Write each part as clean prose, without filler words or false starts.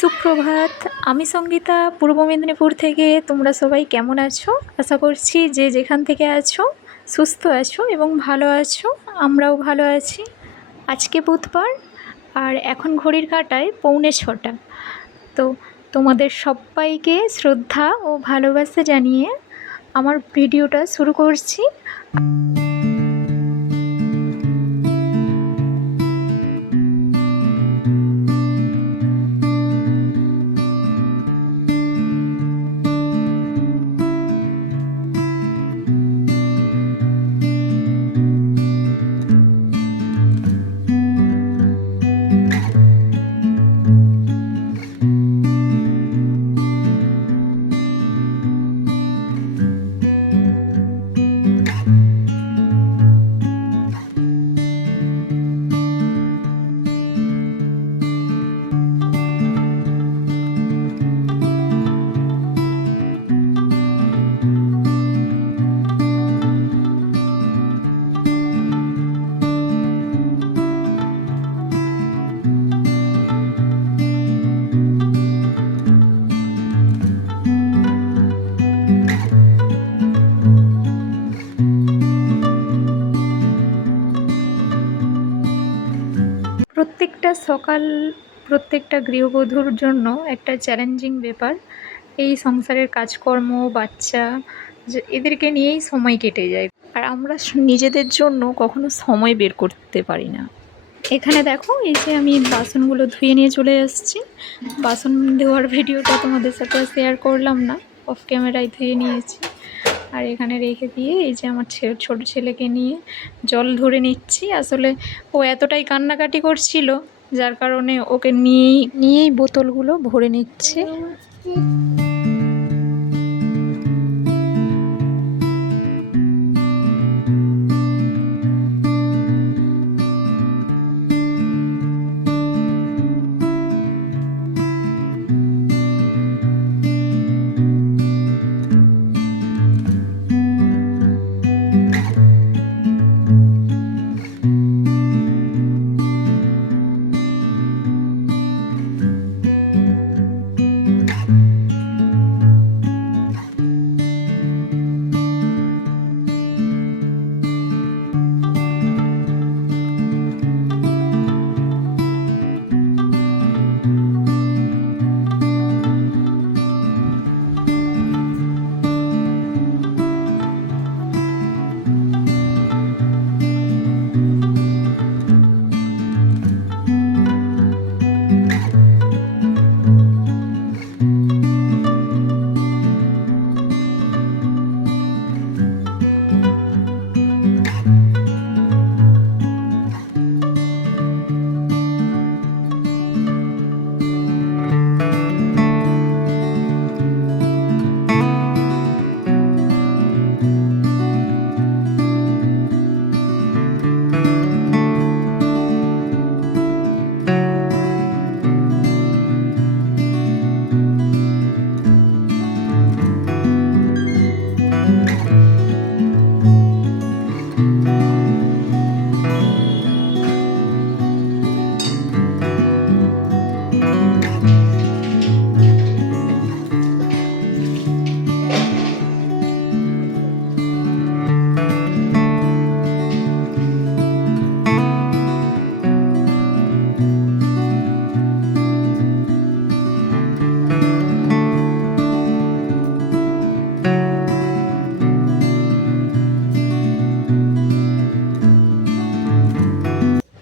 সুপ্রভাত। আমি সঙ্গীতা, পূর্ব মেদিনীপুর থেকে। তোমরা সবাই কেমন আছো? আশা করছি যে যেখান থেকে আছো সুস্থ আছো এবং ভালো আছো। আমরাও ভালো আছি। আজকে বুধবার, আর এখন ঘড়ির কাঁটায় 6:45। তো তোমাদের সবাইকে শ্রদ্ধা ও ভালোবাসা জানিয়ে আমার ভিডিওটা শুরু করছি। প্রত্যেকটা সকাল প্রত্যেকটা গৃহবধূর জন্য একটা চ্যালেঞ্জিং ব্যাপার। এই সংসারের কাজকর্ম, বাচ্চা, যে এদেরকে নিয়েই সময় কেটে যায়, আর আমরা নিজেদের জন্য কখনো সময় বের করতে পারি না। এখানে দেখো, এই যে আমি বাসনগুলো ধুয়ে নিয়ে চলে এসেছি। বাসন ধোয়ার ভিডিওটা তোমাদের সাথে শেয়ার করলাম না, অফ ক্যামেরায় ধুয়ে নিয়েছি। আর এখানে রেখে দিয়ে এই যে আমার ছোট ছেলেকে নিয়ে জল ধরে নিচ্ছি। আসলে ও এতটাই কান্নাকাটি করছিল, যার কারণে ওকে নিয়েই বোতলগুলো ভরে নিচ্ছে।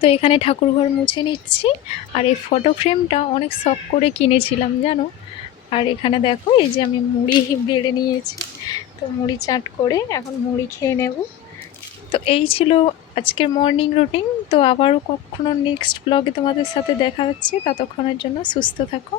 তো এখানে ঠাকুরঘর মুছে নিচ্ছি। আর এই ফটো ফ্রেমটা অনেক শখ করে কিনেছিলাম, জানো। আর এখানে দেখো, এই যে আমি মুড়ি বেড়ে নিয়েছি। তো মুড়ি চাট করে এখন মুড়ি খেয়ে নেব। তো এই ছিল আজকের মর্নিং রুটিন। তো আবারও কখনো নেক্সট ব্লগে তোমাদের সাথে দেখা হচ্ছে। ততক্ষণের জন্য সুস্থ থাকো।